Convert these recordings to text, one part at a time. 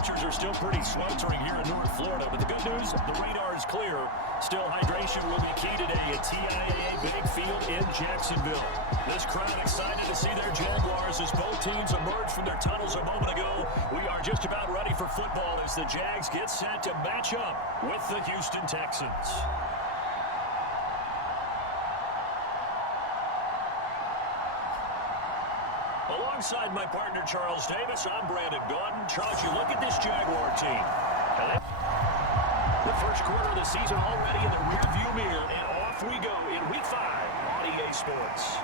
temperatures are still pretty sweltering here in North Florida, but the good news, the radar is clear. Still, hydration will be key today at TIAA Bank Field in Jacksonville. This crowd excited to see their Jaguars as both teams emerged from their tunnels a moment ago. We are just about ready for football as the Jags get set to match up with the Houston Texans. Alongside my partner, Charles Davis, I'm Brandon Gordon. Charles, you look at this Jaguar team. The first quarter of the season already in the rearview mirror, and off we go in Week 5 on EA Sports.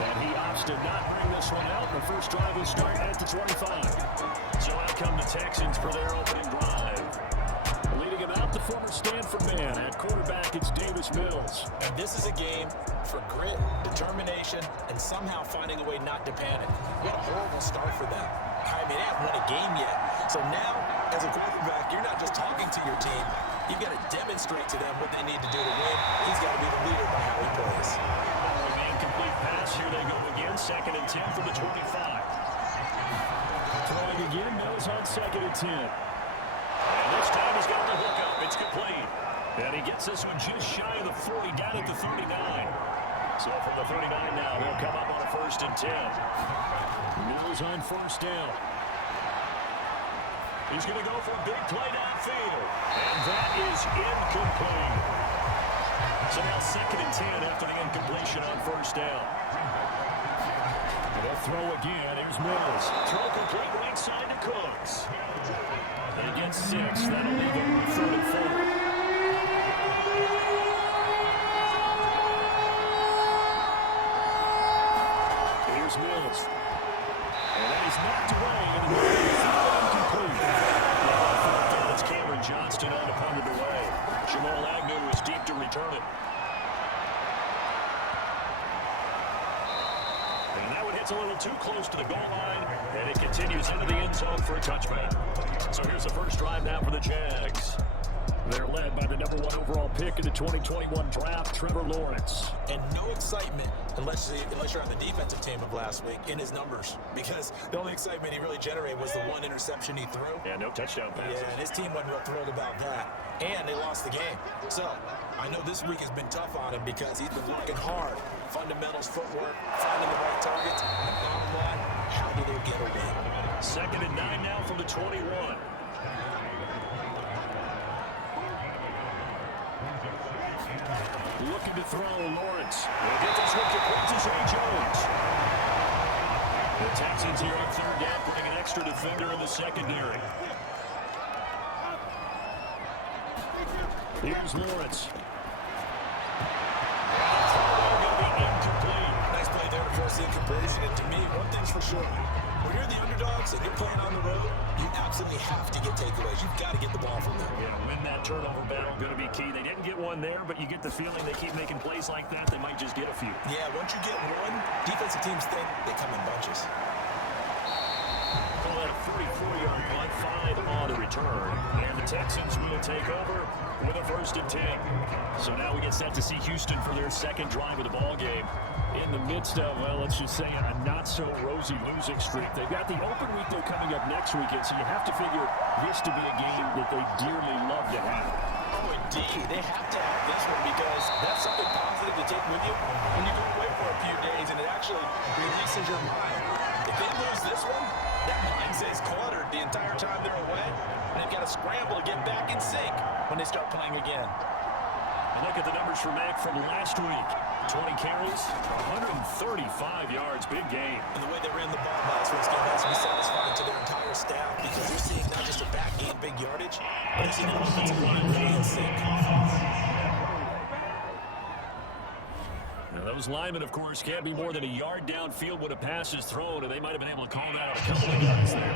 And he opts to not bring this one out. The first drive will start at the 25. So out come the Texans for their opening drive. Leading him out, the former Stanford man. At quarterback, it's Davis Mills. And this is a game for grit, determination, and somehow finding a way not to panic. What a horrible start for them. I mean, they haven't won a game yet. So now, as a quarterback, you're not just talking to your team. You've got to demonstrate to them what they need to do to win. He's got to be the leader by how he plays. Incomplete pass. Here they go again. 2nd and 10 from the 25. Throwing again. Mills on 2nd and 10. And this time he's got the hook up. It's complete. And he gets this one just shy of the 40, down at the 39. So from the 39 now, they'll come up on a 1st and 10. Mills on 1st down. He's going to go for a big play downfield. And that is incomplete. So now 2nd and 10 after the incompletion on 1st down. They'll throw again. Here's Mills. Throw complete right side to Cooks. And he gets 6. That'll leave him 3rd and 4. Here's Mills. And that is knocked away. And incomplete. It's Cameron Johnston on to punt it away. Jamal Agnew is deep to return it. And that one hits a little too close to the goal line, and it continues into the end zone for a touchback. So here's the first drive now for the Jags. They're led by the #1 overall pick in the 2021 draft, Trevor Lawrence. And no excitement, unless you're on the defensive team of last week, in his numbers. Because the only excitement he really generated was the one interception he threw. Yeah, no touchdown passes. Yeah, and his team wasn't real thrilled about that. And they lost the game. So, I know this week has been tough on him because he's been working hard. Fundamentals, footwork, finding the right targets. And bottom line, how do they get a win? 2nd and 9 now from the 21. Looking to throw, Lawrence. Will get this one complete to Zay Jones. The Texans here on 3rd down, putting an extra defender in the secondary. Here's Lawrence. Nice play there to force the incompletion. And to me, one thing's for sure. When you're the underdogs and you're playing on the road, you absolutely have to get takeaways. You've got to get the ball from them. Yeah, win that turnover battle, going to be key. They didn't get one there, but you get the feeling they keep making plays like that, they might just get a few. Yeah, once you get one, defensive teams think they come in bunches. Call that a 44-yard punt, 5 on the return. And the Texans will take over with a 1st and 10. So now we get set to see Houston for their 2nd drive of the ball game. In the midst of, well, let's just say a not-so-rosy losing streak. They've got the open week, though, coming up next weekend, so you have to figure this to be a game that they dearly love to have. Oh, indeed. They have to have this one because that's something positive to take with you when you go away for a few days, and it actually releases your mind. If they lose this one, that mind stays cluttered the entire time they're away, and they've got to scramble to get back in sync when they start playing again. Look at the numbers for Mack from last week. 20 carries, 135 yards, big game. And the way they ran the ball last week's game has to be satisfying to their entire staff because they're seeing not just a back gain big yardage, but they're seeing an offensive line really in sync. Now, those linemen, of course, can't be more than a yard downfield when a pass is thrown, and they might have been able to call that out a couple of guys there.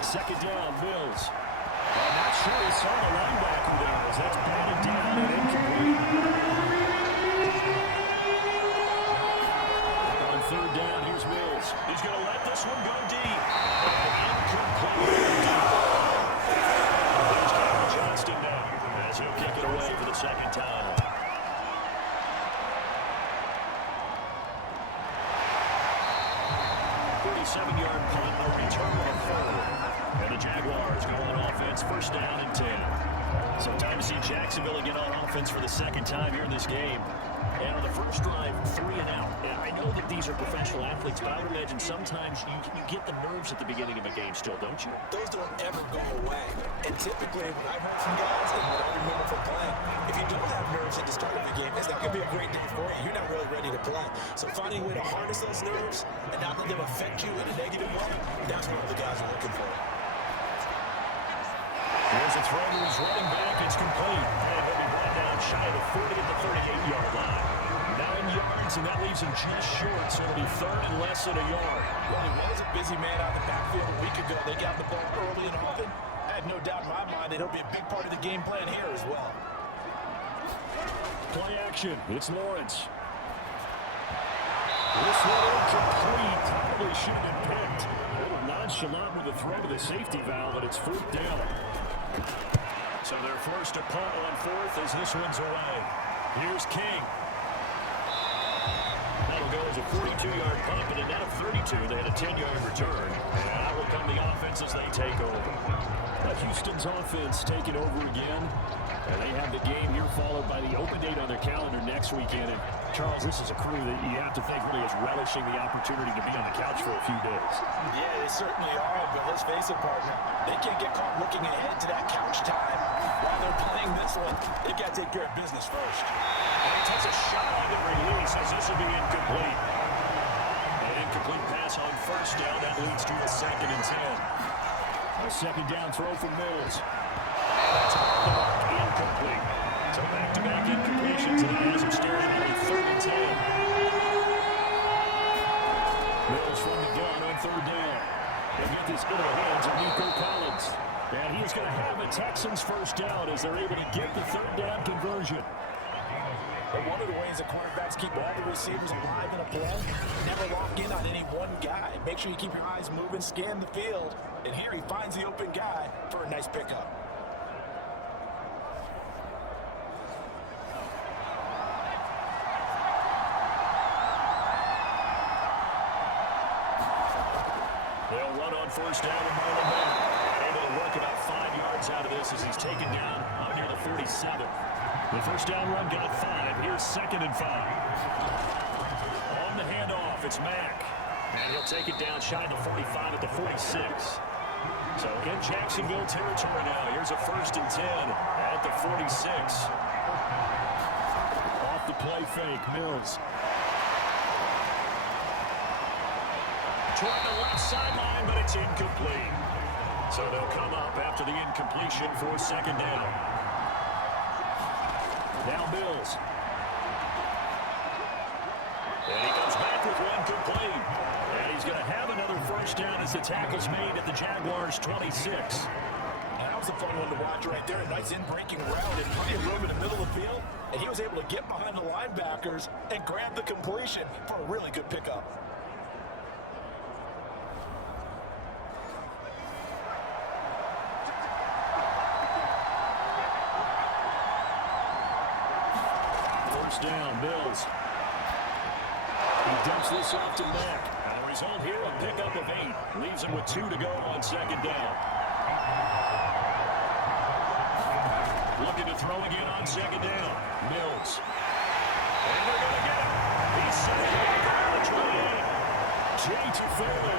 Second down, Mills. I'm not sure he saw the linebacker there as that's batted down and incomplete. On 3rd down, here's Mills. He's going to let this one go deep. Incomplete. There's Cameron Johnston now as he'll kick it away for the 2nd time. 27-yard punt, a return on third. And the Jaguars go on offense, first down and 10. So time to see Jacksonville get on offense for the second time here in this game. And on the first drive, 3 and out. And I know that these are professional athletes, but I would imagine sometimes you get the nerves at the beginning of a game still, don't you? Those don't ever go away. And typically, I've heard from guys, and what I remember from playing, if you don't have nerves at the start of the game, it's not going to be a great day for you. You're not really ready to play. So finding a way to harness those nerves and not let them affect you in a negative way, that's what the guys are looking for. Here's a throw to his running back. It's complete. And he'll be brought down shy of the 40 at the 38-yard line. 9 yards, and that leaves him just short, so it'll be third and less than a yard. Well, he was a busy man out in the backfield a week ago. They got the ball early and often. I have no doubt in my mind that he'll be a big part of the game plan here as well. Play action. It's Lawrence. This one incomplete. Probably should have been picked. A little nonchalant with the throw to the safety valve, but it's fourth down. So they're forced to punt on fourth as this one's away. Here's King. That'll go as a 42-yard punt, but a net of 32. They had a 10-yard return. And out will come the offense as they take over. Houston's offense taking over again. And they have the game here followed by the open date on their calendar next weekend. And Charles, this is a crew that you have to think really is relishing the opportunity to be on the couch for a few days. Yeah, they certainly are, but let's face it, partner. They can't get caught looking ahead to that couch time while they're playing this one. They've got to take care of business first. And he takes a shot on the release as this will be incomplete. An incomplete pass on first down. That leads to a 2nd and 10. A second down throw for Mills. That's incomplete. So back-to-back incompletions, and he has him staring at a 3rd and 10. Mills from the gun on 3rd down. They get this into the hands of Nico Collins. And he's going to have the Texans first down as they're able to get the 3rd down conversion. But one of the ways that quarterbacks keep all the receivers alive in a play, never lock in on any one guy. Make sure you keep your eyes moving, scan the field. And here he finds the open guy for a nice pickup. They'll run on first down and run him back. Able to work about 5 yards out of this as he's taken down near the 47. The first down run got 5. Here's 2nd and 5. On the handoff, it's Mack. And he'll take it down shy of the 45 at the 46. So in Jacksonville territory now. Here's a 1st and 10 at the 46. Off the play fake, Mills. Toward the left sideline, but it's incomplete. So they'll come up after the incompletion for 2nd down. Now Mills. And he comes back with one complete. And he's going to have another first down as the tackle's made at the Jaguars' 26. That was a fun one to watch right there. A nice in-breaking route and plenty of room in the middle of the field. And he was able to get behind the linebackers and grab the completion for a really good pickup. First down, Mills. He dumps this off to Mack. And the result here, a pickup of 8. Leaves him with 2 to go on 2nd down. Looking to throw again on 2nd down. Mills. And they're going to get him. He's sacked at the 28. Jay Tufele.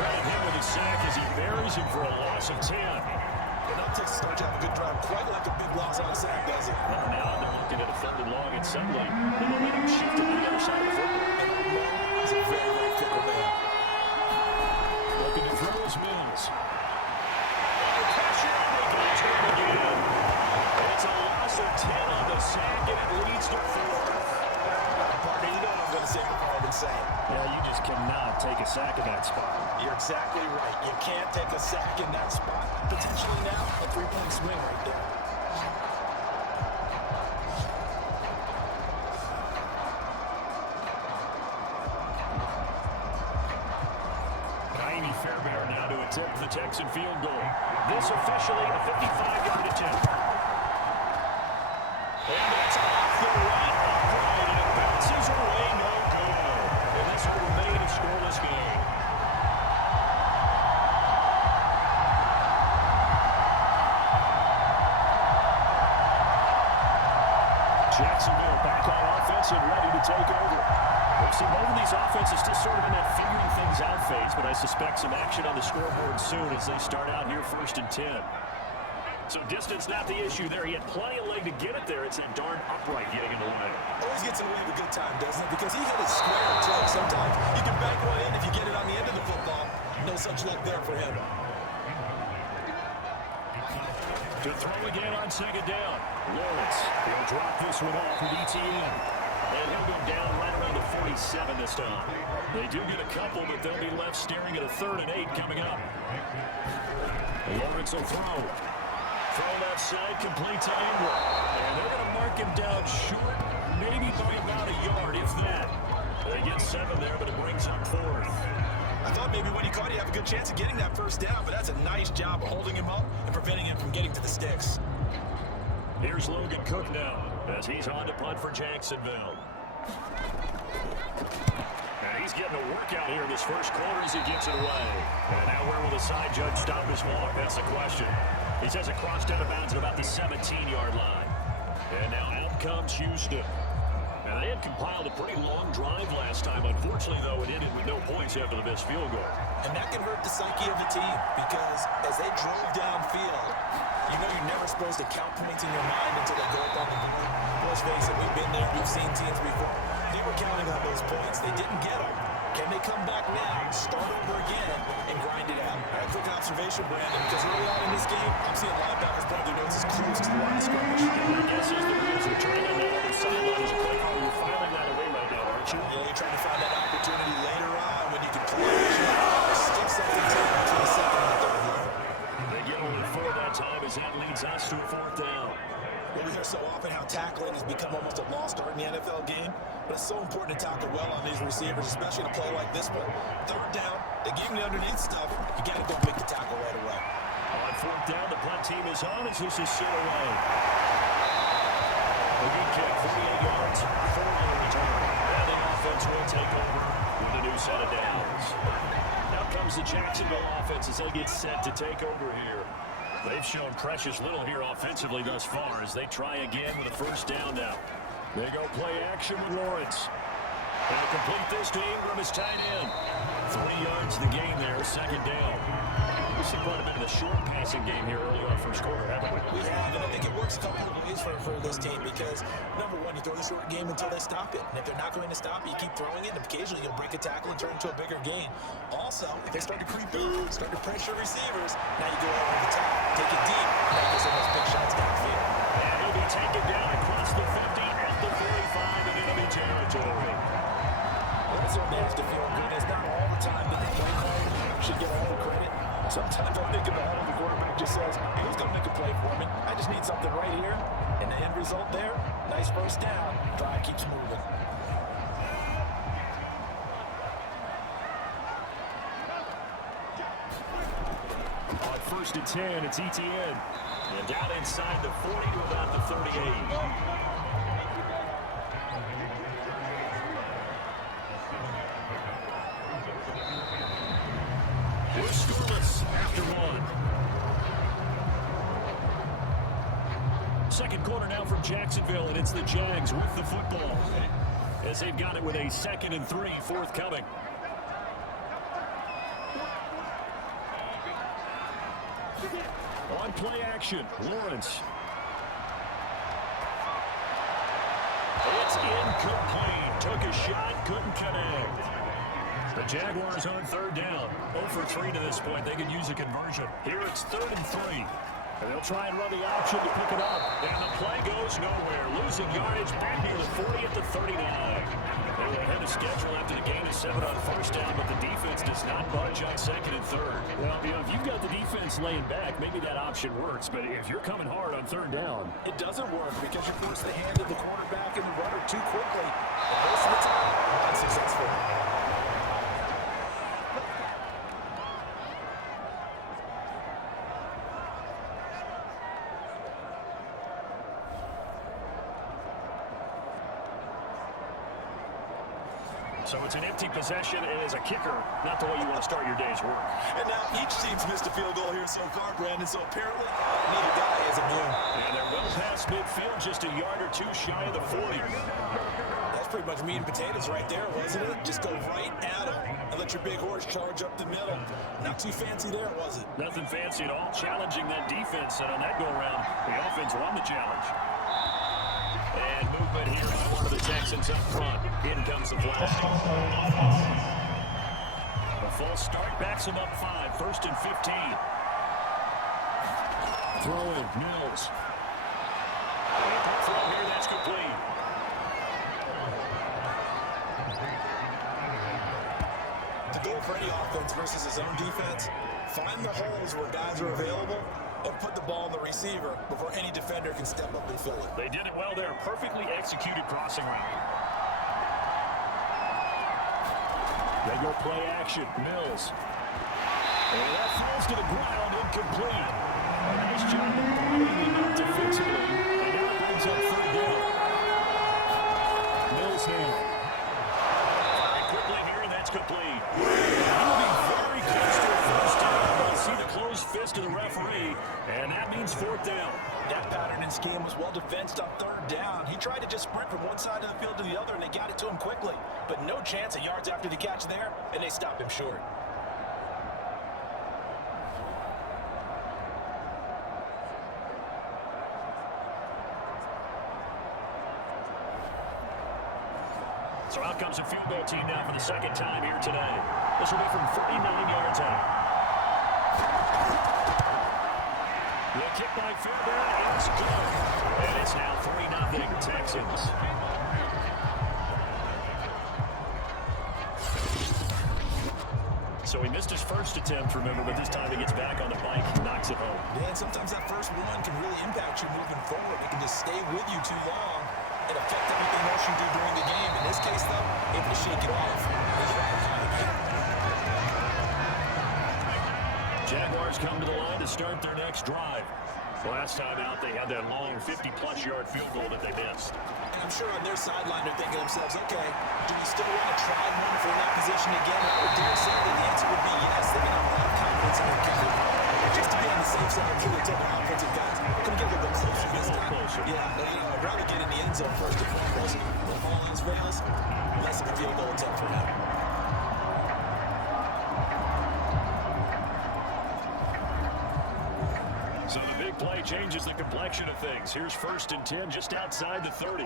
Credit him with a sack as he buries him for a loss of 10. And that Texas starts to have a good drive, quite like a big loss on a sack, does it? Well, now they're looking at a third and long, and suddenly the momentum shifted to the other side of the football. He's a very, very fickle man. Looking to throw his Mills. Under pressure, they can turn again. It's a loss of 10 on the sack, and it leads to 4. Partner, you know what I'm going to say before I even say it. Yeah, you just cannot take a sack at that spot. You're exactly right. You can't take a sack in that spot. Potentially now, a 3-point swing right there. Jaime Fairbairn now to attempt the Texan field goal. This officially a 55-yard attempt. And it's off the right upright, and it bounces away, no good. And this will remain a scoreless game. Jacksonville back on offense and ready to take over. We've seen both of these offenses still sort of in that figuring things out phase, but I suspect some action on the scoreboard soon as they start out here 1st and 10. So distance not the issue there. He had plenty of leg to get it there. It's that darn upright getting in the way. Always gets in the way of a good time, doesn't it? Because he hit it square, too. Sometimes you can bank one in if you get it on the end of the football. No such luck there for him. To throw again on 2nd down. Lawrence, he'll drop this one off with ETN. And he'll go down right around the 47 this time. They do get a couple, but they'll be left staring at a 3rd and 8 coming up. Lawrence will throw. Throw left side, complete to Ingram. And they're going to mark him down short, maybe by about a yard, if that. They get 7 there, but it brings up 4th. I thought maybe when he caught, he'd have a good chance of getting that 1st down, but that's a nice job of holding him up and preventing him from getting to the sticks. Here's Logan Cook now, as he's on to punt for Jacksonville. And he's getting a workout here in this first quarter as he gets it away. And now where will the side judge stop his walk? That's the question. He says it crossed out of bounds at about the 17-yard line. And now out comes Houston. And they had compiled a pretty long drive last time. Unfortunately, though, it ended with no points after the missed field goal. And that can hurt the psyche of the team because as they drove downfield, you know you're never supposed to count points in your mind until they go up on the board. Let's face it, we've been there. We've seen teams before. They were counting on those points. They didn't get them. Can they come back now, start over again, and grind it out? A quick observation, Brandon, because early on in this game, I'm seeing linebackers putting their noses close to the line of scrimmage. My guess is the Rams are turning on the other sideline as a play. You're filing that away right now, aren't you? Yeah, you're trying to find that opportunity later on when you can play action or stick something to it to the 2nd and 3rd line. They get only 4 that time as that leads us to a 4th down. Well, we hear so often how tackling has become almost a lost art in the NFL game, but it's so important to tackle well on these receivers, especially in a play like this one. 3rd down, they give you the underneath stuff, you got to go make the tackle right away. On 4th down, the punt team is on as this is set away. A good kick, 48 yards, 4-yard return. And the offense will take over with a new set of downs. Now comes the Jacksonville offense as they get set to take over here. They've shown precious little here offensively thus far as they try again with a 1st down now. They go play action with Lawrence. They'll complete this to Ingram as tight end. 3 yards to the gain there, 2nd down. We've seen quite a bit of the short passing game here early on first quarter, haven't we? We have, and I think it works a couple of ways for this team because, number one, you throw the short game until they stop it. And if they're not going to stop it, you keep throwing it, and occasionally you'll break a tackle and turn it into a bigger gain. Also, if they start to creep in, start to pressure receivers, now you go over the top, take it deep, and that gets those big shots downfield. And he'll be taken down across the 50 at the 45 and enemy territory. That certainly has to feel good. It's not all the time that the play call should get all the credit. Sometimes I think about it, the quarterback just says, who's going to make a play for me? I just need something right here. And the end result there, nice 1st down. Drive keeps moving. On 1st and 10, it's ETN. And down inside the 40 to about the 38. We're scoreless after 1. 2nd quarter now from Jacksonville, and it's the Jags with the football as they've got it with a 2nd and 3 forthcoming. On play action, Lawrence. It's incomplete. Took a shot, couldn't connect. The Jaguars on 3rd down. 0 for 3 to this point. They could use a conversion. Here it's 3rd and 3. And they'll try and run the option to pick it up. And the play goes nowhere. Losing yardage back near the 40 at the 39. They were ahead of schedule after the gain of 7 on 1st down, but the defense does not budge on 2nd and 3rd. Well, if you've got the defense laying back, maybe that option works. But if you're coming hard on 3rd down, it doesn't work because you force the hand of the quarterback and the runner too quickly. Most of the time, unsuccessful. So it's an empty possession, and as a kicker, not the way you want to start your day's work. And now each team's missed a field goal here so far, Brandon, so apparently neither guy has a bloom. And they're well past midfield, just a yard or two shy of the 40. That's pretty much meat and potatoes right there, wasn't it? Just go right at them and let your big horse charge up the middle. Not too fancy there, was it? Nothing fancy at all. Challenging that defense, and on that go-around, the offense won the challenge. And movement here for one of the Texans up front. In comes the flag. A false start backs him up 5. First and 15. Throwing, Mills. Throw here, that's complete. The goal for any offense versus his own defense, find the holes where guys are available and put the ball in the receiver before any defender can step up and fill it. They did it well there. Perfectly executed crossing route. They go play action. Mills. And that falls to the ground, incomplete. Nice job of blocking him defensively. And now it brings up third down. Mills now. Very quickly here, and that's complete. Moving very close to the first down. We'll see the closed fist of the referee, and that means fourth down. That pattern and scheme was well defensed on third down. He tried to just sprint from one side of the field to the other, and they got it to him quickly. But no chance of yards after the catch there, and they stopped him short. So out comes a field goal team now for the second time here today. This will be from 49 yards out. The kick by Fairbairn is good. And it's now 3-0 Texans. So he missed his first attempt, remember, but this time he gets back on the bike and knocks it home. Yeah, and sometimes that first one can really impact you moving forward. It can just stay with you too long and affect everything else you do during the game. In this case, though, able to shake it off. Jaguars come to the line to start their next drive. Last time out, they had that long 50-plus yard field goal that they missed. And I'm sure on their sideline they're thinking to themselves, okay, do we still want to try one for that position again? I would dare say that the answer would be yes. They're going to have a lot of confidence in their kicker. Just to be on the safe side, I'm sure they're taking offensive guys. Going to get a little bit closer this time. Yeah, I'd rather get in the end zone first and foremost. If all else fails, less of a field goal attempt for him. So the big play changes the complexion of things. Here's 1st and 10 just outside the 30.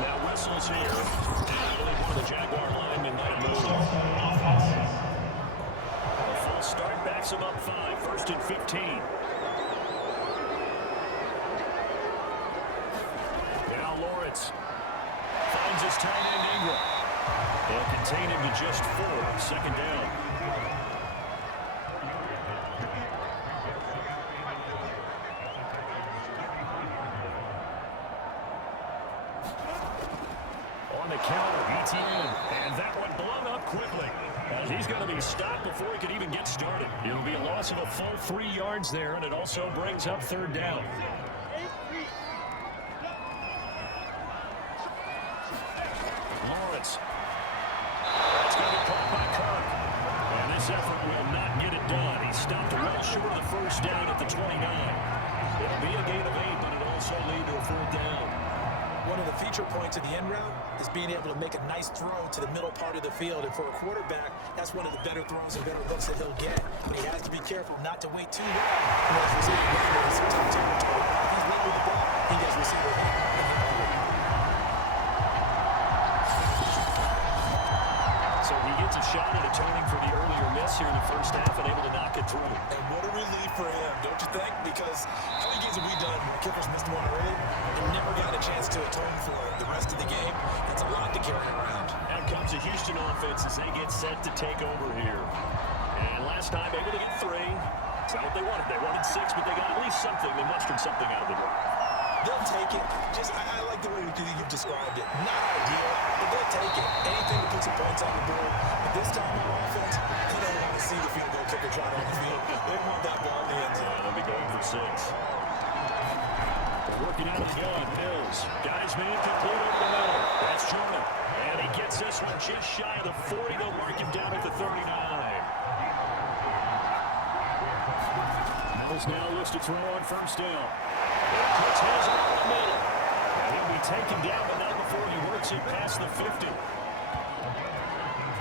Now whistles here. Only one of the Jaguar linemen might move. A full start backs him up 5. 1st and 15. Now Lawrence finds his tight end Ingram. They'll contain him to just 4. 2nd down. And that one blown up quickly. He's going to be stopped before he could even get started. It'll be a loss of a full 3 yards there, and it also brings up 3rd down. Lawrence. That's going to be caught by Kirk. And this effort will not get it done. He stopped well short of the first down at the 29. It'll be a gain of 8, but it'll also lead to a 4th down. One of the feature points of the end route is being able to make a nice throw to the middle part of the field. And for a quarterback, that's one of the better throws and better looks that he'll get. But he has to be careful not to wait too long. And as receiver, he's tough territory. He's late with the ball. He gets receiver hit. So he gets a shot at atoning for the earlier miss here in the first half and able to knock it through. And what a relief for him, don't you think? Because how many games have we done where kickers missed one already and never got a chance to atone for it the rest of the game? That's a lot to carry around. Out comes the Houston offense as they get set to take over here. And last time able to get 3. It's not what they wanted. They wanted 6, but they got at least something. They mustered something out of the way. They'll take it. I like the way you described it. Not ideal, but they'll take it. Anything to put some points on the board. But this time on offense, they don't want to see the field goal kicker try on the field. They want that ball in the end zone. They'll be going for 6. Working out of the gun, Mills. Guys man complete over the middle. That's Jordan. And And he gets this one just shy of the 40. They'll mark him down at the 39. Mills now looks to throw on first down. Puts his around the middle. And he'll be taken down, but not before he works it past the 50.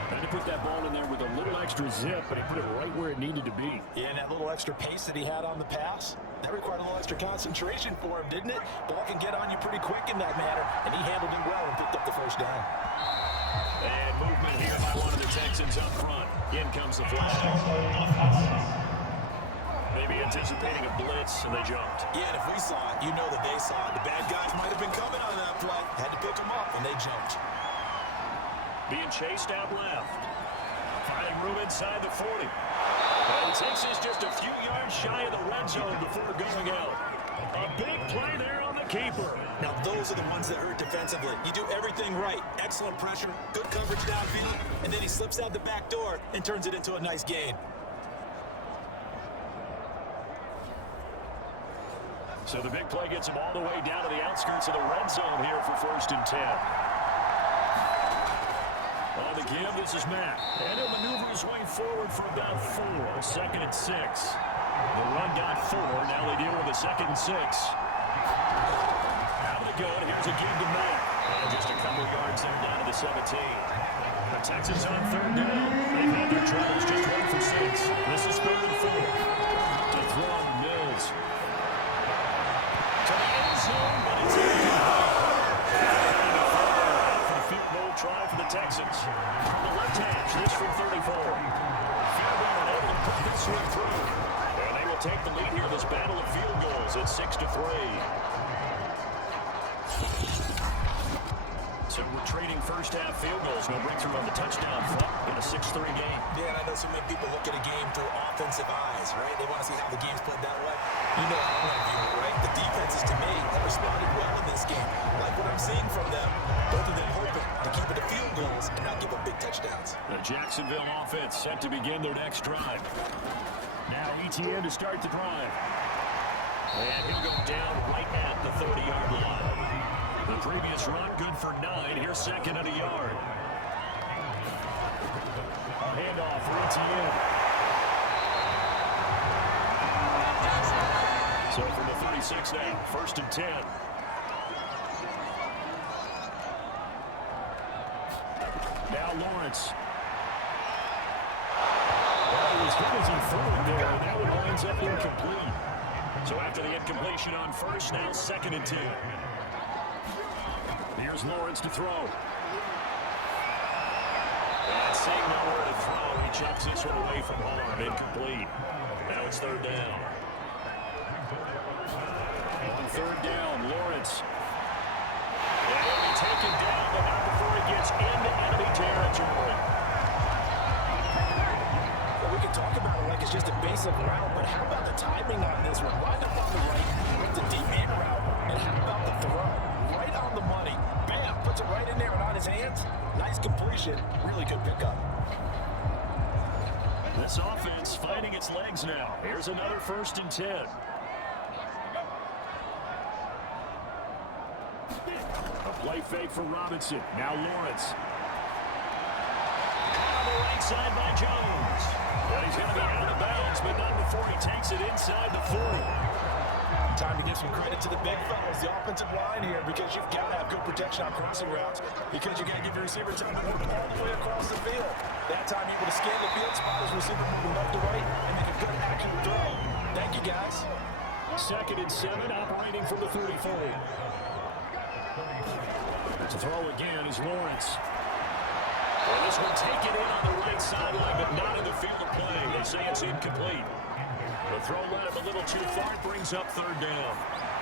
Trying to put that ball in there with a little extra zip, but he put it right where it needed to be. Yeah, and that little extra pace that he had on the pass, that required a little extra concentration for him, didn't it? Ball can get on you pretty quick in that manner, and he handled it well and picked up the first down. And movement here by one of the Texans up front. In comes the flag. Maybe anticipating a blitz, and they jumped. Yeah, and if we saw it, you know that they saw it. The bad guys might have been coming on that play. Had to pick them up, and they jumped. Being chased out left. Finding room inside the 40. And Texas just a few yards shy of the red zone before going out. A big play there on the keeper. Now, those are the ones that hurt defensively. You do everything right. Excellent pressure, good coverage downfield, and then he slips out the back door and turns it into a nice gain. So the big play gets him all the way down to the outskirts of the red zone here for 1st and 10. On the give, this is Matt. And he'll maneuver his way forward for about 4. 2nd and 6. The run got 4. Now they deal with a 2nd and 6. Having a go, and here's a give to Matt. And just a couple of yards there down to the 17. The Texans on 3rd down. They've had their troubles, just 1 for 6. This is 3rd and 4. To throw on Mills. To the end zone, but it's try for the Texans. The left hash, this from 34. Field goal and able to put this one through. And they will take the lead here in this battle of field goals at 6-3. So we're trading first half field goals. No breakthrough on the touchdown front in a 6-3 game. Yeah, and I know so many people look at a game through offensive eyes, right? They want to see how the game's played that way. You know how I want to view it, right? The defenses, to me, have responded well in this game. Like what I'm seeing from them, both of them hoping to keep it to field goals and not give up big touchdowns. The Jacksonville offense set to begin their next drive. Now ETN to start the drive. And he'll go down right at the 30-yard line. The previous run good for 9. Here's 2nd and a yard. Handoff for ETN. So from the 36 now, 1st and 10. Now Lawrence. Well, as good as he threw it there, that one winds up incomplete. So after the incompletion on 1st, now 2nd and 10. Here's Lawrence to throw. And seeing nowhere to throw, he chucks this one away from harm. Incomplete. Now it's 3rd down. On 3rd down, Lawrence. And he'll be taken down, but not before he gets into enemy territory. Well, we can talk about it like it's just a basic route, but how about the timing on this one? Lined up on the right with the deep end route, and how about the throw? Right on the money. Bam, puts it right in there and on his hands. Nice completion. Really good pickup. This offense finding its legs now. Here's another 1st and 10. A play fake for Robinson. Now Lawrence. On the right side by Jones. Well, he's going to be out of bounds, but not before he takes it inside the 40. Time to give some credit to the big fellas, the offensive line here, because you've got to have good protection on crossing routes, because you got to give your receiver time to work all the way across the field. That time able to scan the field, spot his receiver moving left to right, and make a good accurate throw. Thank you, guys. 2nd and 7, operating from the 34. To throw again is Lawrence. Well, this one taken in on the right sideline, but not in the field of play. They say it's incomplete. The throw led him a little too far, brings up 3rd down.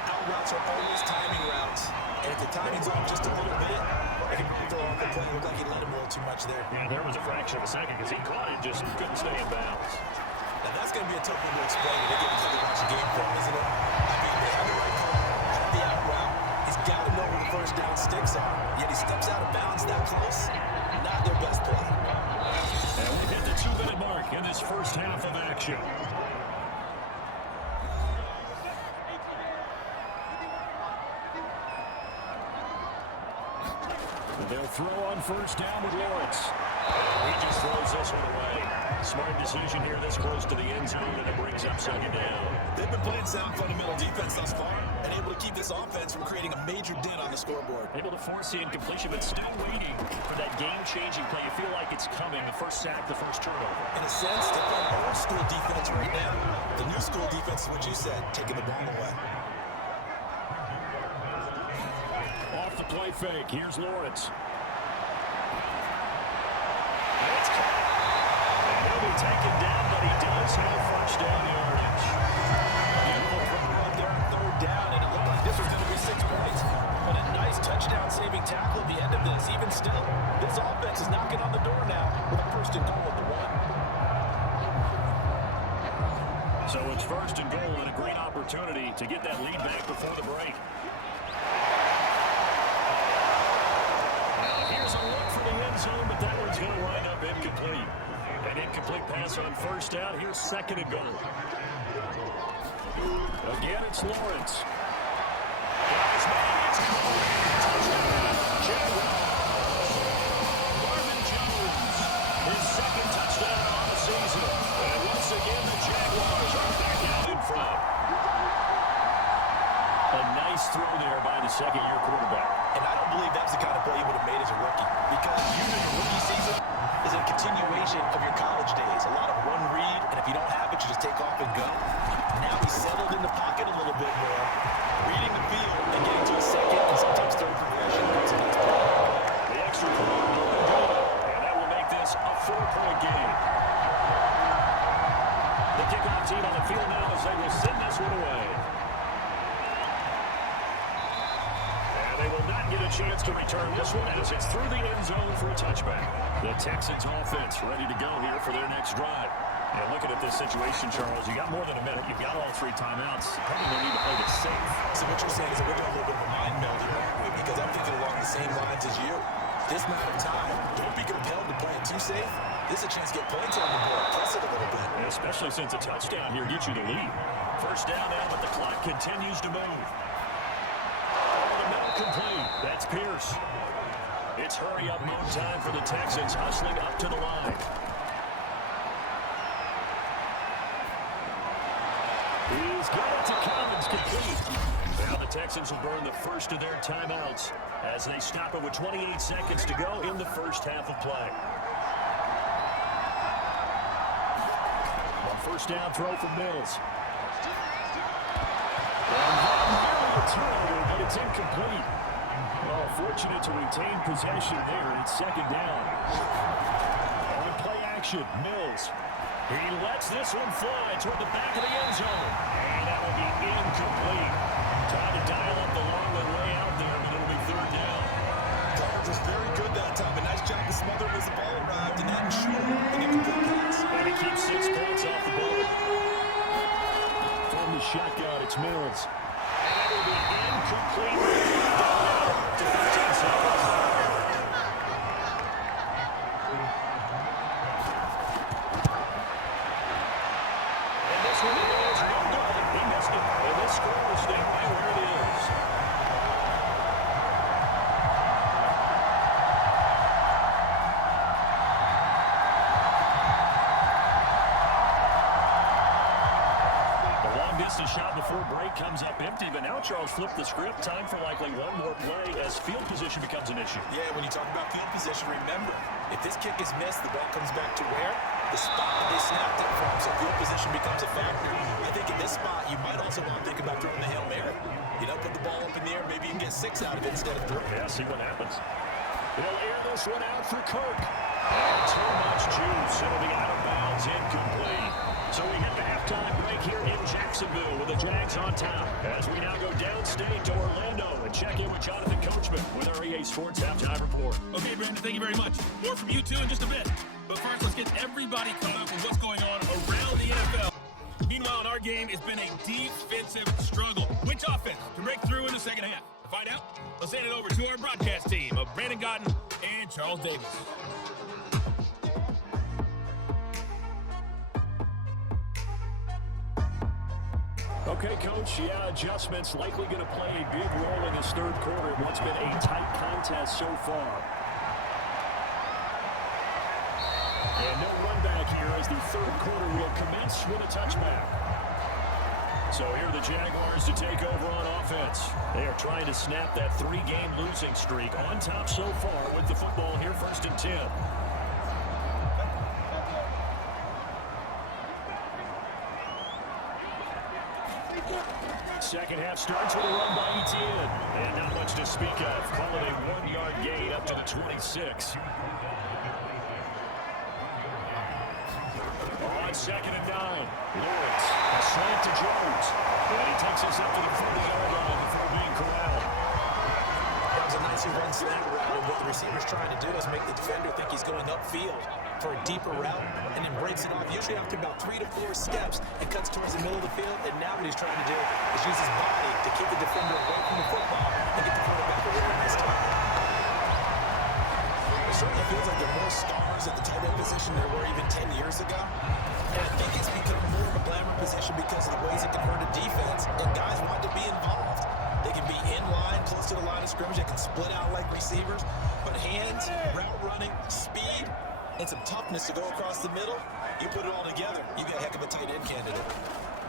Out routes are always timing routes, and if the timing's off just a little bit, it can throw off the play. It looked like he let him a little too much there. Yeah, there was a fraction of a second because he caught it, just couldn't stay in bounds. Now that's going to be a tough one to explain when they get to watch the game film, isn't it? I mean, they have the right call, have the out route. He's got to know where the 1st down sticks are. Yet he steps out of bounds that close. Not their best play. And we've hit the 2-minute mark in this first half of action. They'll throw on first down with Lawrence. He just throws this one away. Smart decision here this close to the end zone, and it brings up second down. They've been playing sound fundamental defense thus far and able to keep this offense from creating a major dent on the scoreboard. Able to force the incompletion, but still waiting for that game-changing play. You feel like it's coming, the first sack, the first turnover. In a sense, they're playing old school defense right now. The new school defense is what you said, taking the ball away. Off the play fake, here's Lawrence. He'll be taken down, but he does have first down yardage. Beautiful throw up there on third down, and it looked like this was going to be 6 points. But a nice touchdown-saving tackle at the end of this. Even still, this offense is knocking on the door now with a first and goal at the 1. So it's first and goal and a great opportunity to get that lead back before the break. Now here's a look for the end zone, but that one's going to wind up incomplete. An incomplete pass on first down. Here's second and goal. Again, it's Lawrence. Marvin Jones, his second touchdown on the season. And once again, the Jaguars are back out in front. A nice throw there by the second-year quarterback. And I don't believe that's the kind of play he would have made as a rookie. Because usually the rookie season is a continuation of your college days. A lot of one read, and if you don't have it, you just take off and go. Now he's settled in the pocket a little bit more, reading the field and getting to a second and sometimes third progression. That's a nice play. The extra point, and that will make this a 4-point game. The kickoff team on the field now as they will send this one away. They will not get a chance to return this one as it's through the end zone for a touchback. The Texans offense ready to go here for their next drive. And looking at this situation, Charles, you got more than a minute. You've got all 3 timeouts. Probably don't need to play this safe. So what you're saying is we're doing a little bit of a mind meld here, because I'm thinking along the same lines as you. This amount of time, don't be compelled to play it too safe. This is a chance to get points on the board. Press it a little bit. Especially since a touchdown here gets you the lead. First down now, but the clock continues to move. Complete. That's Pierce. It's hurry-up mode time for the Texans, hustling up to the line. He's got it to Collins, complete. Now the Texans will burn the first of their timeouts as they stop it with 28 seconds to go in the first half of play. On first down throw from Mills. Turnover, but it's incomplete. Well, fortunate to retain possession there. It's second down. On play action, Mills. He lets this one fly toward the back of the end zone. And that will be incomplete. Trying to dial up the long way out there, but it'll be third down. Collins was very good that time. A nice job to smother as the ball arrived and not shoot an incomplete pass. And he keeps 6 points off the board. From the shotgun, it's Mills. And it'll be incomplete. To 15 seconds. And this one is no good. He missed it. And this score will stay right where it is. Distance shot before break comes up empty, but now Charles flipped the script. Time for likely one more play as field position becomes an issue. Yeah, when you talk about field position, remember, if this kick is missed, the ball comes back to where? The spot that they snapped it from, so field position becomes a factor. I think in this spot, you might also want to think about throwing the Hail Mary. You know, put the ball up in the air, maybe you can get 6 out of it instead of 3. Yeah, see what happens. They'll air this one out for Kirk. And too much juice. It'll be out of bounds, incomplete. So we hit the halftime break here in Jacksonville with the Jags on top. As we now go downstate to Orlando and check in with Jonathan Coachman with our EA Sports Halftime Report. Okay, Brandon, thank you very much. More from you two in just a bit. But first, let's get everybody caught up with what's going on around the NFL. Meanwhile, in our game, it's been a defensive struggle. Which offense can break through in the second half? To find out, let's hand it over to our broadcast team of Brandon Gotten and Charles Davis. Okay, Coach, adjustments likely going to play a big role in this third quarter in what's been a tight contest so far. And no run back here as the third quarter will commence with a touchback. So here are the Jaguars to take over on offense. They are trying to snap that 3-game losing streak on top so far with the football here, 1st and 10. Second half starts with a run by Etienne. And not much to speak of. Call it a 1-yard gain up to the 26. On 2nd and 9, Lawrence, a slant to Jones. And he takes us up to the 40-yard line before being corralled. That was a nicely run snap route, and what the receiver's trying to do is make the defender think he's going upfield for a deeper route, and then breaks it off, usually after about 3 to 4 steps, and cuts towards the middle of the field, and now what he's trying to do is use his body to keep the defender away from the football and get the quarterback a really nice time. It certainly feels like there are more stars at the tight end position than there were even 10 years ago, and I think it's become more of a glamour position because of the ways it can hurt a defense, and guys want to be involved. They can be in line, close to the line of scrimmage. They can split out like receivers. But hands, route running, speed, and some toughness to go across the middle, you put it all together, you got a heck of a tight end candidate.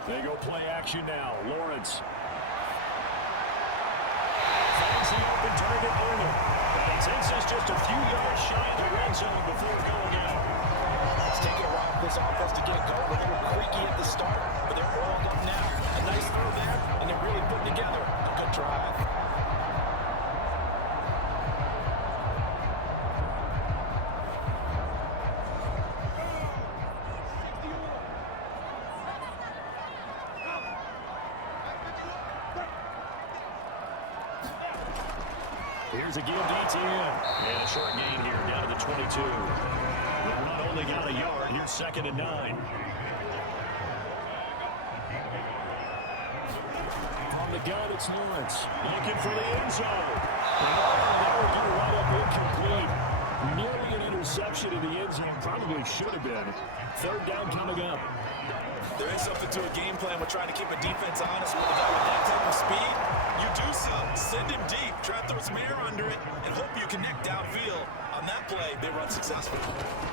They go play action now. Lawrence. Finds the open target early. And he takes us just a few yards shy of the red zone before going out. It's taking a while for this offense to get going. A little creaky at the start, but they're oiled up now. A nice throw there, and they're really putting together a good drive. Here's a give to Etienne. And a short gain here down to the 22. The run only got a yard. Here's 2nd and 9. On the gun, it's Lawrence. Looking for the end zone. And that will get right up incomplete. Nearly an interception in the end zone. Probably should have been. 3rd down coming up. There is something to a game plan with trying to keep a defense honest with a guy with that type of speed. You do so. Send him deep. Try to throw some air under it and hope you connect downfield. On that play, they run successfully.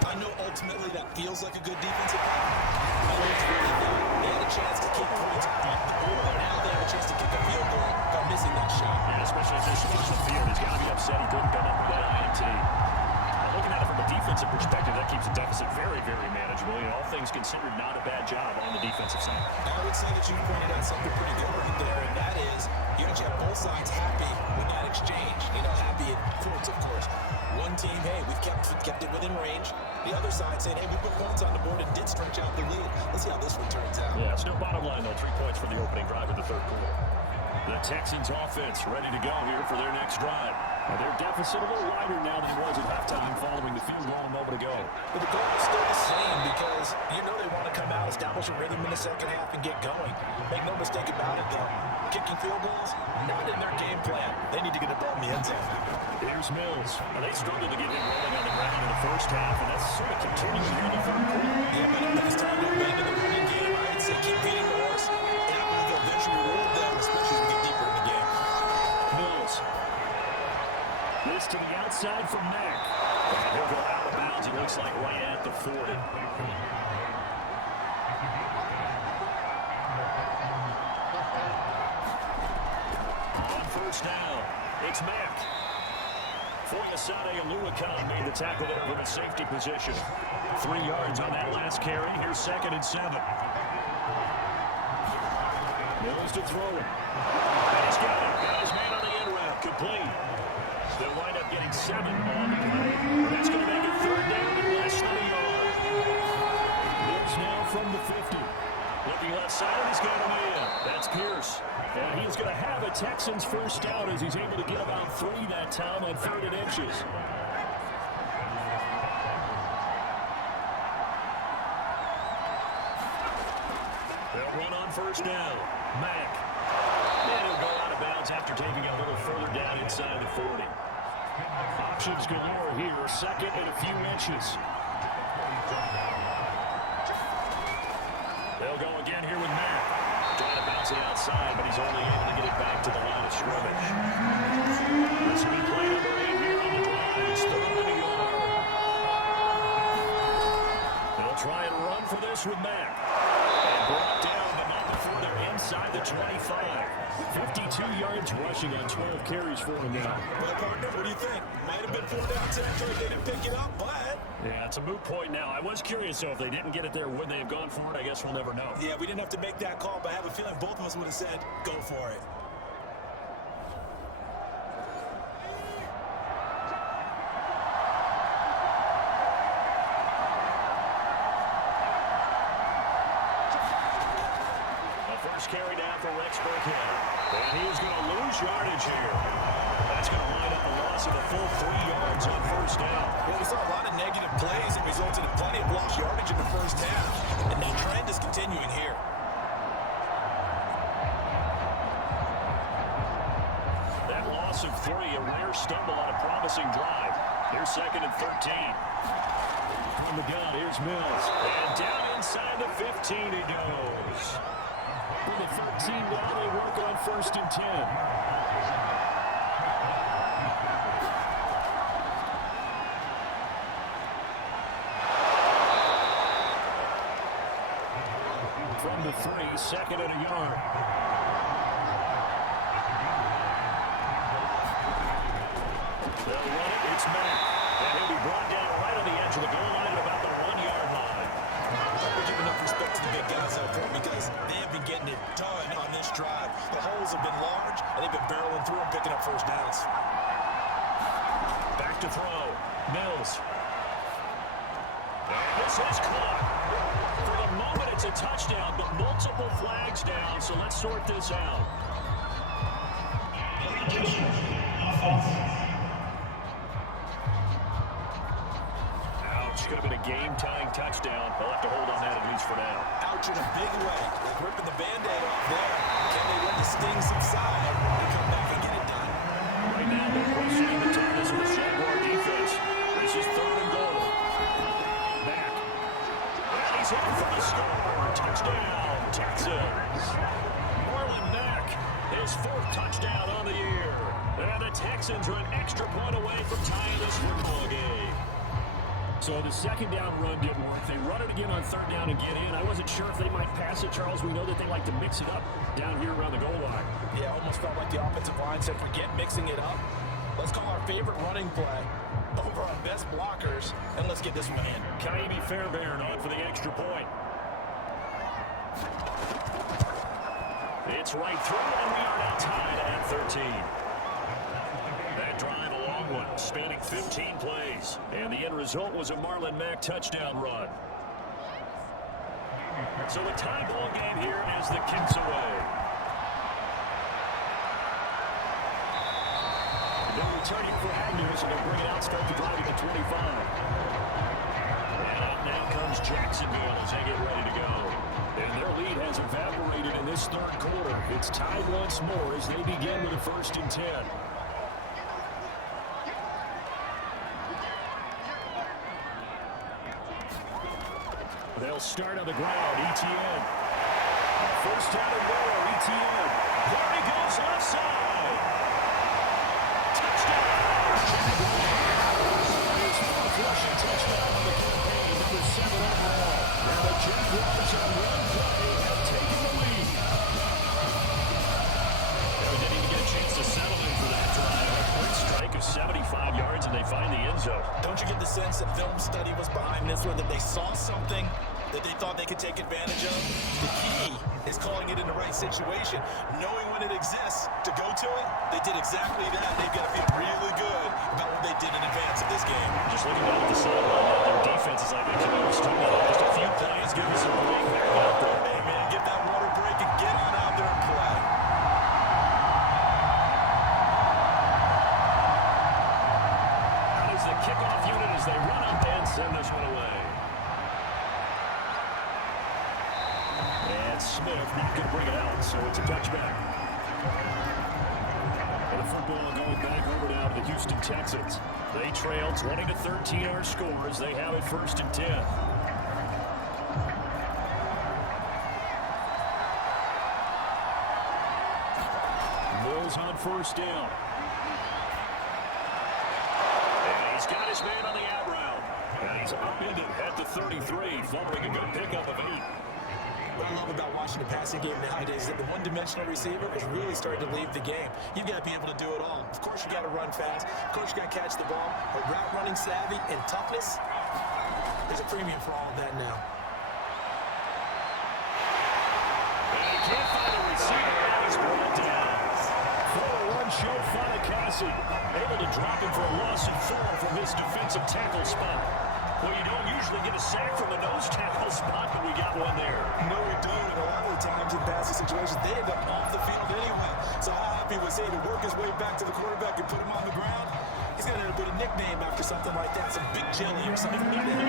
I know ultimately that feels like a good defensive play. I know it's really not. They had a chance to keep points on the board. Now they have a chance to kick a field goal by missing that shot. Yeah, especially if they're switching the field. He's got to be upset he couldn't come up with that INT. Looking at it from a defensive perspective, that keeps the deficit very, very manageable. And all things considered, not a bad job on the defensive side. I would say that you pointed out something pretty good right there, and that is you actually have both sides happy with that exchange. You know, happy in quotes, of course. One team, hey, we've kept it within range. The other side saying, hey, we put points on the board and did stretch out the lead. Let's see how this one turns out. Yeah, it's no bottom line, though. 3 points for the opening drive of the 3rd quarter. The Texans offense ready to go here for their next drive. Now, their deficit a little wider now than it was at halftime following the field goal a moment ago. But the goal is still the same because you know they want to come out, establish a rhythm in the 2nd half, and get going. Make no mistake about it, though. Kicking field goals, not in their game plan. They need to get a ball in the end zone. Here's Mills. Well, they struggled to get him rolling on the ground in the 1st half, and that's sort of continuing here in the 3rd quarter. Yeah, but it's time to abandon the running game. I'd say keep beating the horse, and I think they'll eventually reward them, especially as we get deeper in the game. Mills. This to the outside from Mack. He'll go out of bounds. He looks like right at the 40. On 1st down, it's Mack. Foyesade Aluakan made the tackle there from a safety position. 3 yards on that last carry. Here's 2nd and 7. Mills to throw it. And he's got it. Got his man on the end route. Complete. They'll wind up getting 7 on the play. That's going to make it 3rd down and less than a yard. Mills now from the 50. Looking left side, he's got him in. That's Pierce. And he's going to have a Texans 1st down as he's able to get about 3 that time on 3rd and inches. They'll run on 1st down. Mack. And he'll go out of bounds after taking it a little further down inside the 40. Options galore here. 2nd and a few inches. They'll go again here with Mack. Trying to bounce it outside, but he's only able to get it back to the line of scrimmage. This will be play number 8 here on the drive. It's 3rd and a yard. They'll try and run for this with Mack. And brought down, but not before they're inside the 25. 52 yards rushing on 12 carries for him now. Well, partner, what do you think? Might have been 4 down territory. They didn't pick it up, but... Yeah, it's a moot point now. I was curious, though, if they didn't get it there, would they have gone for it? I guess we'll never know. Yeah, we didn't have to make that call, but I have a feeling both of us would have said, go for it. Carry down for Rex Burkhead. And he's going to lose yardage here. That's going to wind up a loss of a full 3 yards on first down. Well, we saw a lot of negative plays that resulted in plenty of lost yardage in the first half. And that trend is continuing here. That loss of 3, a rare stumble on a promising drive. Here's 2nd and 13. From the gun, here's Mills. And down inside the 15 he goes. With the 13 down, they work on 1st and 10. From the 3, 2nd and a yard. They'll run it. It's Mack. And he'll be brought down right on the edge of the goal line at about the 1-yard line. We're giving enough respect to the big guys out there because they have been getting it done on this drive. The holes have been large, and they've been barreling through and picking up first downs. Back to throw. Mills. And this is caught. For the moment, it's a touchdown, but multiple flags down, so let's sort this out. Ouch, could have been a game-tying touchdown. They'll have to hold on that at least for now. Ouch in a big way. They're ripping the Band-Aid off there. Can they let the sting subside and come back and get it done? Right now, they're questioning the toughness of the Jaguar defense. This is 3rd and goal. Back. And he's hit for the score. Touchdown, Texans. Marlon Mack, his 4th touchdown on the year. And the Texans are an extra point away from tying this football game. So the 2nd down run didn't work. They run it again on 3rd down and get in. I wasn't sure if they might pass it, Charles. We know that they like to mix it up down here around the goal line. Yeah, almost felt like the offensive line said, forget mixing it up. Let's call our favorite running play over our best blockers, and let's get this one in. Kaimi Fairbairn on for the extra point. It's right through, and we are now tied at 13. That drive, a long one, spanning 15 plays. And the end result was a Marlon Mack touchdown run. So a tie ball game here as the kicks away. They're returning for Agnews, and they'll bring it out, start the drive at the 25. And out now comes Jacksonville as they get ready to go. And their lead has evaporated in this 3rd quarter. It's tied once more as they begin with a 1st and 10. They'll start on the ground. ETN. 1st down and more. ETN. There he goes left side. Touchdown. Jaguars. His 4th rushing touchdown on the campaign. Number 7 overall. Now the Jaguars on one play have taken the lead. They didn't even get a chance to settle in for that drive. A strike of 75 yards, and they find the end zone. Don't you get the sense that film study was behind this one, that they saw something that they thought they could take advantage of? The key is calling it in the right situation, knowing when it exists to go to it. They did exactly that. They've got to feel really good about what they did in advance of this game. Just looking down at the sideline, their defense is like they can understand just a few plays, give us a break back out there. Hey, man, get that water break and get on out there and play. That is the kickoff unit as they run up and send this one away. And Smith not going to bring it out, so it's a touchback. And the football going back over now to the Houston Texans. They trail 20-13 our score as they have it 1st and 10. Mills on 1st down. And he's got his man on the out route. And he He's up into at the 33, following a good pickup of 8. What I love about watching the passing game nowadays is that the one-dimensional receiver is really starting to leave the game. You've got to be able to do it all. Of course, you got to run fast. Of course, you got to catch the ball. But route running savvy and toughness, there's a premium for all of that now. And he can't find a receiver, and he's brought down. 4-1 show Fanikasi, able to drop him for a loss of 4 from his defensive tackle spot. Well, you don't usually get a sack from the nose tackle spot, but we got one there. No, we don't. And a lot of the times in passing situations, they end up off the field anyway. So how happy was he to work his way back to the quarterback and put him on the ground? He's going to end up with a nickname after something like that, some big jelly or something like that.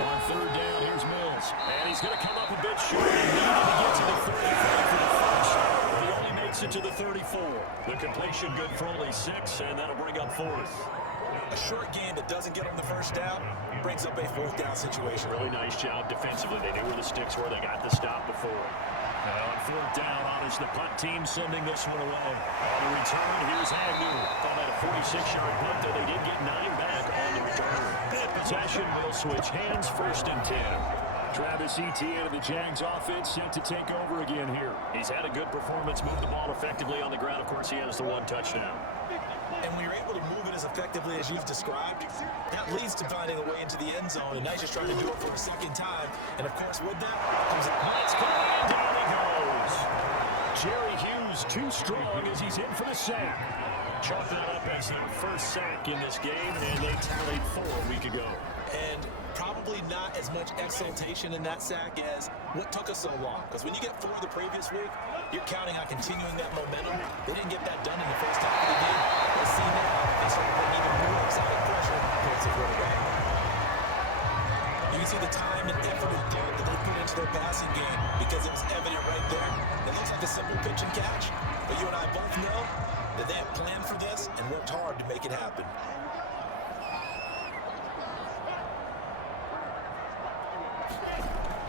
On 3rd down, here's Mills. And he's going to come up a bit short. And he gets to the 35 for the first. He only makes it to the 34. The completion good for only 6, and that'll bring up 4th. A short game that doesn't get on the first down brings up a 4th down situation. Really nice job defensively. They knew where the sticks were. They got the stop before. Now on 4th down, is the punt team sending this one away. On the return, here's Agnew. Called out a 46-yard punt, though they did get 9 back on the return. That possession will switch hands, 1st and 10. Travis Etienne of the Jags offense set to take over again here. He's had a good performance, moved the ball effectively on the ground. Of course, he has the 1 touchdown. And when you're able to move it as effectively as you've described, that leads to finding a way into the end zone. And now he's just trying to do it for a 2nd time. And, of course, with that comes a Let's go, and down he goes. Jerry Hughes too strong as he's in for the sack. Chalk that up as their first sack in this game, and they tallied 4 a week ago. And probably not as much exultation in that sack as what took us so long. Because when you get 4 the previous week, you're counting on continuing that momentum. They didn't get that done in the first half of the game. Let's see now if they start putting even more exotic pressure towards the quarterback. You can see the time and effort and thought that they put into their passing game because it was evident right there. It looks like a simple pitch and catch, but you and I both know that they had planned for this and worked hard to make it happen.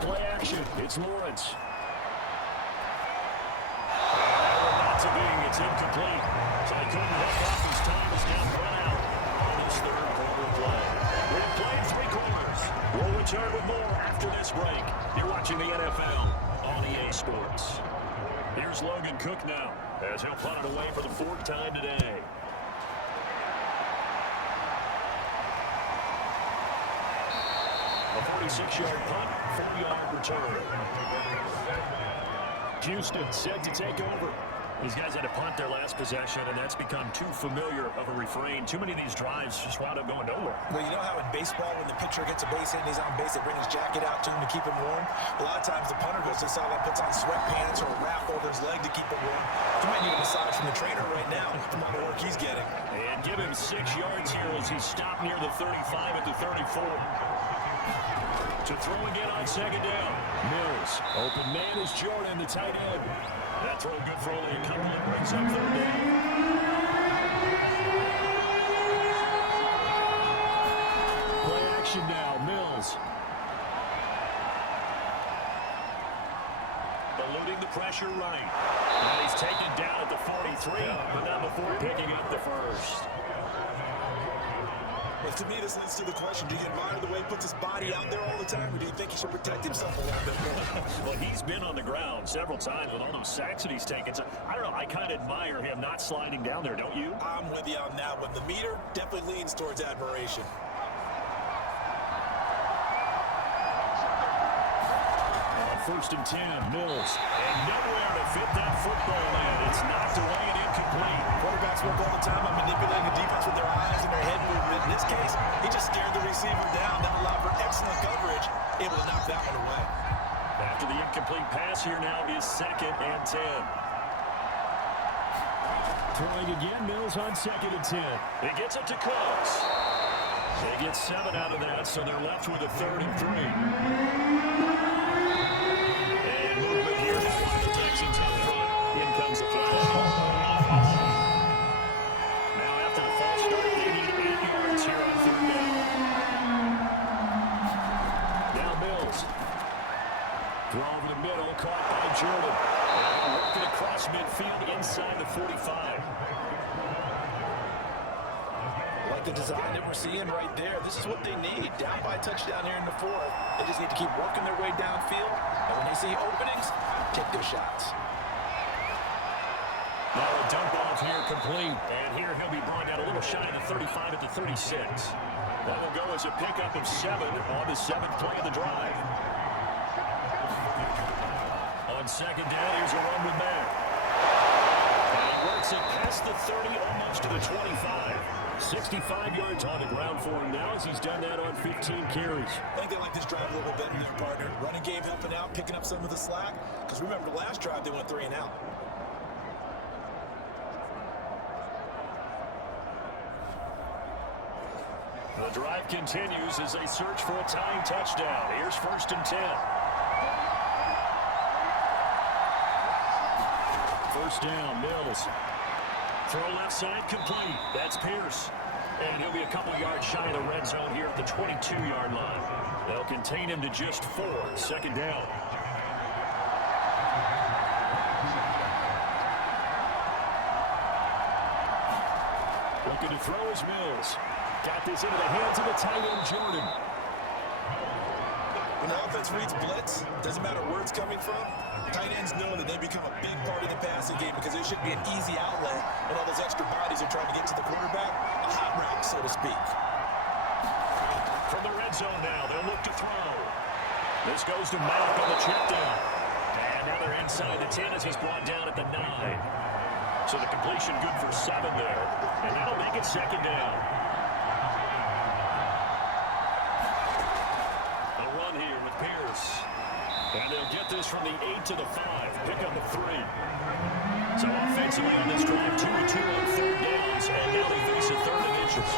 Play action. It's Lawrence. Not to being, it's incomplete. So he couldn't hook up. His time is now run out on this 3rd quarter play. We've played 3 quarters. We'll return with more after this break. You're watching the NFL on EA Sports. Here's Logan Cook now as he'll punt it away for the 4th time today. A 46-yard punt, 40-yard return. Houston set to take over. These guys had to punt their last possession, and that's become too familiar of a refrain. Too many of these drives just wound up going nowhere. Well, you know how in baseball, when the pitcher gets a base hit and he's on base, they bring his jacket out to him to keep him warm? A lot of times the punter goes to the sideline, puts on sweatpants or a wrap over his leg to keep him warm. You might need a massage from the trainer right now from all the work he's getting. And give him 6 yards here as he stopped near the 35 at the 34. To throw again on 2nd down. Mills. Open man is Jordan, the tight end. That throw good for only a couple and brings up 3rd down. Play action now. Mills. Eluding the pressure right. And he's taken down at the 43, but not before picking up the 1st. Well, to me, this leads to the question, do you admire the way he puts his body out there all the time, or do you think he should protect himself a little bit more? Well, he's been on the ground several times with all those sacks that he's taken. So, I don't know, I kind of admire him not sliding down there, don't you? I'm with you on that one. The meter definitely leans towards admiration. 1st and 10, Mills. And nowhere to fit that football in. It's knocked away and incomplete. Quarterbacks work all the time on manipulating the defense with their eyes and their head movement. In this case, he just scared the receiver down. That allowed for excellent coverage, able to knock that one away. After the incomplete pass here now is 2nd and 10. Throwing again, Mills on 2nd and 10. He gets it to Cooks. They get 7 out of that, so they're left with a 3rd and 3. Here now on the Texans up front. In comes the flash. Now after the false start, they need 8 yards here on 3rd down. Now Mills. Throw over the middle, caught by Jordan. Worked it across midfield inside the 45. design that we're seeing right there. This is what they need. Down by a touchdown here in the fourth. They just need to keep working their way downfield. And when they see openings, take their shots. Now a dump off here complete. And here he'll be brought down a little shy of the 35 at the 36. That will go as a pickup of 7 on the 7th play of the drive. On second down, here's a run with Matt. And he works it past the 30, almost to the 25. 65 yards on the ground for him now as he's done that on 15 carries. I think they like this drive a little bit better than their partner. Running game helping out, picking up some of the slack. Because remember, last drive they went 3 and out. The drive continues as they search for a tying touchdown. Here's 1st and 10. 1st down, Mills. Throw left side complete. That's Pierce. And he'll be a couple yards shy of the red zone here at the 22-yard line. They'll contain him to just 4. 2nd down. Looking to throw his Mills. Got this into the hands of the tight end, Jordan. When the offense reads blitz, doesn't matter where it's coming from, tight ends know that they become a big part of the passing game because it should be an easy outlet when all those extra bodies are trying to get to the quarterback. A hot route, so to speak. From the red zone now, they'll look to throw. This goes to Mack on the check down. And now they're inside the 10 as he's brought down at the 9. So the completion good for 7 there. And that'll make it 2nd down. And they'll get this from the 8 to the 5. Pick up a 3. So offensively on this drive, 2 of 2 on 3rd downs. And now they face a 3rd and inches.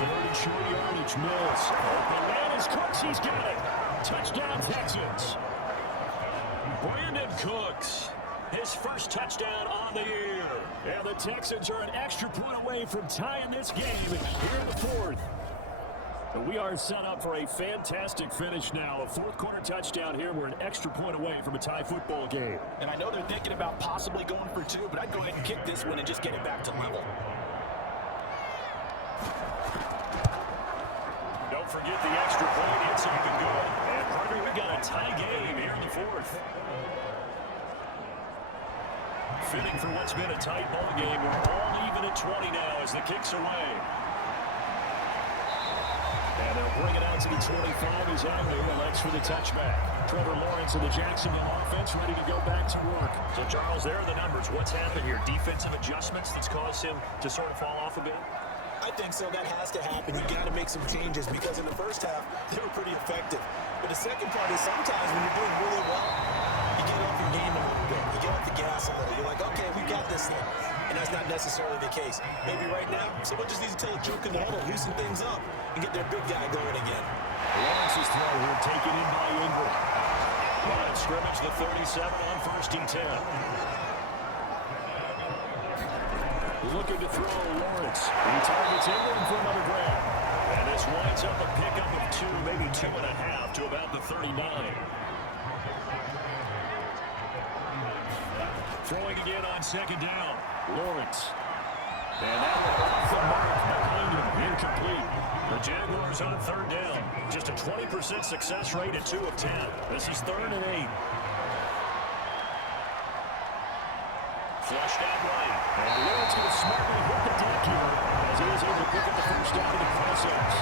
3rd and short yardage, Mills. Open man is Cooks. He's got it. Touchdown, Texans. Brandon Cooks. His first touchdown on the year. And the Texans are an extra point away from tying this game here in the 4th. We are set up for a fantastic finish now. A 4th quarter touchdown here. We're an extra point away from a tie football game. And I know they're thinking about possibly going for 2, but I'd go ahead and kick this one and just get it back to level. Don't forget the extra point. It's up and good. And Parker, we got a tie game here in the 4th. Fitting for what's been a tight ball game. We're all even at 20 now as the kick's away. And they'll bring it out to the 25. He's out there. Elects for the touchback. Trevor Lawrence and the Jacksonville offense ready to go back to work. So, Charles, there are the numbers. What's happened here? Defensive adjustments that's caused him to sort of fall off a bit? I think so. That has to happen. You got to make some changes because in the first half, they were pretty effective. But the second part is sometimes when you're doing really well, you get off your game a little bit. You get off the gas a little. You're like, okay, we got this thing. And that's not necessarily the case. Maybe right now, someone just needs to tell a joke in the huddle, loosen things up, and get their big guy going again. Lawrence's throw here taken in by Ingram. Line scrimmage, the 37 on 1st and 10. Looking to throw Lawrence. He targets Ingram for another grab. And this winds up a pickup of 2, maybe 2.5 to about the 39. Throwing again on 2nd down. Lawrence. And now off the mark behind him. Incomplete. The Jaguars on 3rd down. Just a 20% success rate at 2 of 10. This is 3rd and 8. Flushed out right. And Lawrence going to smartly hit the deck here as he is able to pick up the 1st down in the process.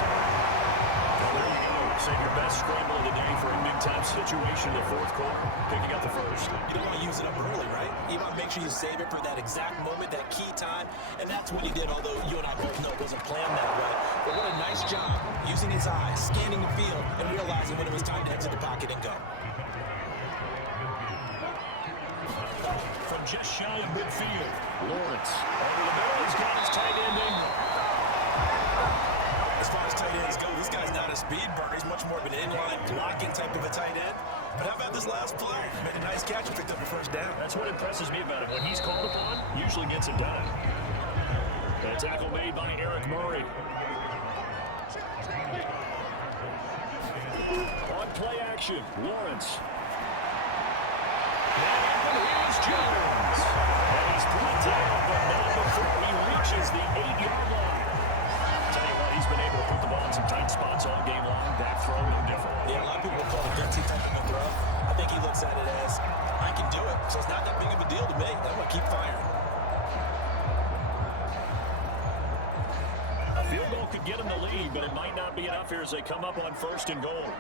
Well, there you go. Save your best scramble of the day for a big-time situation in the 4th quarter. Picking up the 1st. You don't want to use it up early, right? You want to make sure you save it for that exact moment, that key time. And that's what he did, although you and I both know it wasn't planned that way. But what a nice job using his eyes, scanning the field, and realizing when it was time to exit the pocket and go. From just shy of midfield, Lawrence. Over the middle, he's got his tight end Ingram. As far as tight ends go, this guy's not a speed burner. He's much more of an inline blocking type of a tight end. But how about this last play? Made a nice catch and picked up a 1st down. That's what impresses me about him. When he's called upon, usually gets it done. A tackle made by Eric Murray. On play action, Lawrence. And here's Jones. And he's brought down, but not before he reaches the 8-yard line. Tell you what, been able to put the ball in some tight spots all game long. That throw, no different. Yeah, a lot of people call it gutsy type of a throw. I think he looks at it as, I can do it, so it's not that big of a deal to me. I'm going to keep firing. A field goal could get him the lead, but it might not be enough here as they come up on 1st and goal.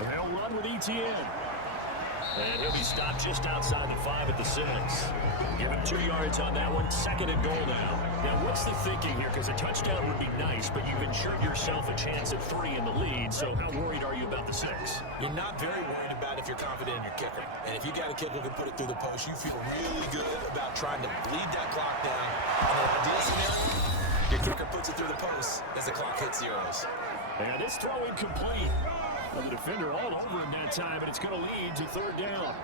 And they'll run with ETN. And he'll be stopped just outside the 5 at the 6. Give him 2 yards on that one. 2nd and goal now. Now, what's the thinking here? Because a touchdown would be nice, but you've ensured yourself a chance at 3 in the lead. So how worried are you about the 6? You're not very worried about if you're confident in your kicker. And if you got a kicker who can put it through the post, you feel really good about trying to bleed that clock down. And in an ideal scenario, your kicker puts it through the post as the clock hits zeros. And this throw incomplete. Well, the defender all over him that time, and it's going to lead to 3rd down.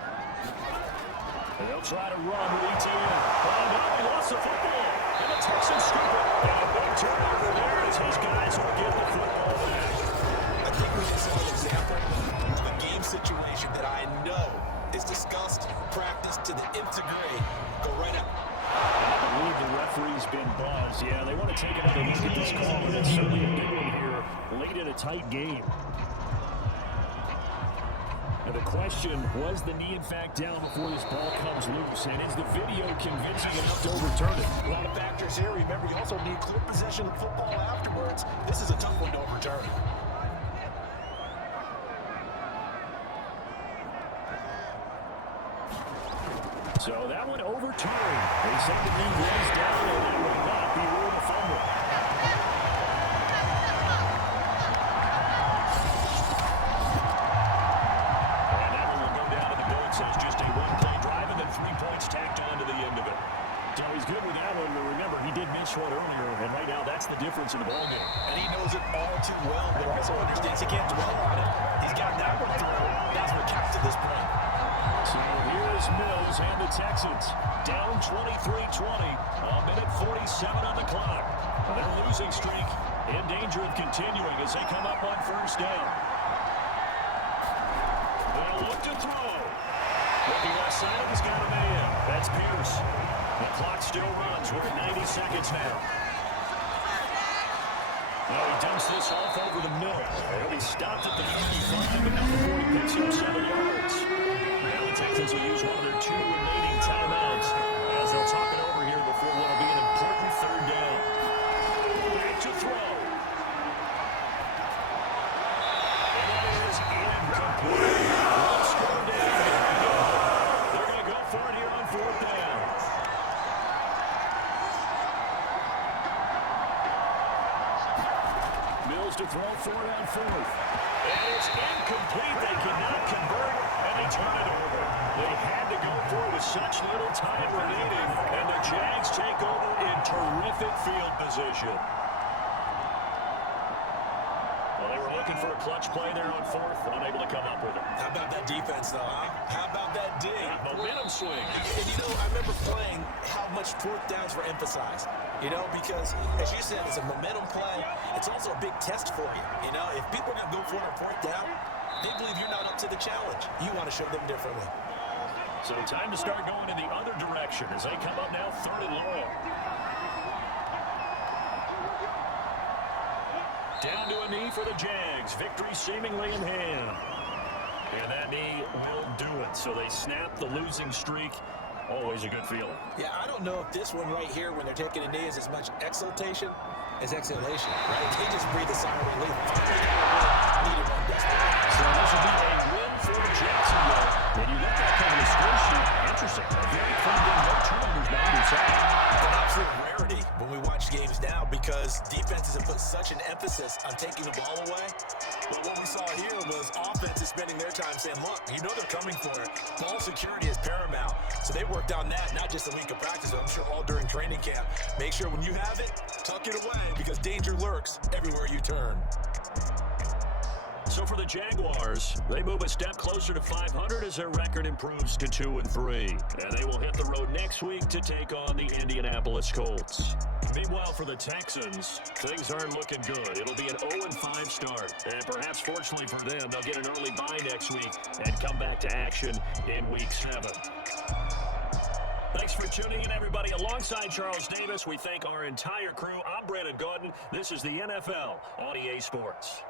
And they'll try to run with ETN. Oh, no, he lost the football. And the Texans scoop it. And a big turnover there as his guys will get the football back. I think we just saw an example of a game situation that I know is discussed, practiced to the nth degree. Go right up. I believe the referee's been buzzed. Yeah, they want to take another look at this call, and it's certainly a big one here late in a tight game. And the question, was the knee in fact down before this ball comes loose? And is the video convincing enough to overturn it? A lot of factors here. Remember, you also need clear possession of football afterwards. This is a tough one to overturn. So that one overturned. They said the knee was down, and that would not be ruled a fumble. And that one will go down in the notes as just a one-play drive and then 3 points tacked on to the end of it. So he's good with that one, but remember, he did miss one earlier, and right now that's the difference in the ballgame. And he knows it all too well, but also understands he can't dwell on it. He's got that one through. That's what counts at this point. So here's Mills and the Texans. Down 23-20. A minute 47 on the clock. Their losing streak in danger of continuing as they come up on 1st down. They'll look to throw. Looking left side, he's got a man. That's Pierce. The clock still runs. We're at 90 seconds now. Now he dumps this off over the middle. He'll be stopped at the 55, but not before he picks up 7 yards. Now the Texans will use one of their 2 remaining timeouts as they'll talk it over here before what will be an important 3rd down. Back to throw. And that is incomplete. Let's go down. They're going to go for it here on 4th down. Mills to throw 4 on 4th. And it's incomplete. They cannot convert, and they turn it over. They had to go for it with such little time remaining, and the Jags take over in terrific field position. Well, they were looking for a clutch play there on 4th, unable to come up with it. How about that defense, though, huh? How about that D? Momentum swing. And, you know, I remember playing how much 4th downs were emphasized. You know, because, as you said, it's a momentum play. It's also a big test for you. You know, if people are going to go for it on 4th down, they believe you're not up to the challenge. You want to show them differently. So time to start going in the other direction as they come up now 3rd and long. Down to a knee for the Jags. Victory seemingly in hand. And that knee will do it. So they snap the losing streak. Always a good feeling. Yeah, I don't know if this one right here, when they're taking a knee, is as much exultation as exhalation, right? They just breathe a sigh of relief. Needed one desperately. So this will be a win for the Jacksonville. When you look at kind of the score sheet, interesting. A very clean game, no turnovers by either side. An absolute rarity when we watch games now because defenses have put such an emphasis on taking the ball away. But what we saw here was offenses spending their time saying, look, you know they're coming for it. Ball security is paramount. So they worked on that, not just a week of practice, but I'm sure all during training camp. Make sure when you have it, tuck it away because danger lurks everywhere you turn. So for the Jaguars, they move a step closer to 500 as their record improves to 2-3. And they will hit the road next week to take on the Indianapolis Colts. Meanwhile, for the Texans, things aren't looking good. It'll be an 0-5 start. And perhaps fortunately for them, they'll get an early bye next week and come back to action in Week 7. Thanks for tuning in, everybody. Alongside Charles Davis, we thank our entire crew. I'm Brandon Gaudin. This is the NFL on EA Sports.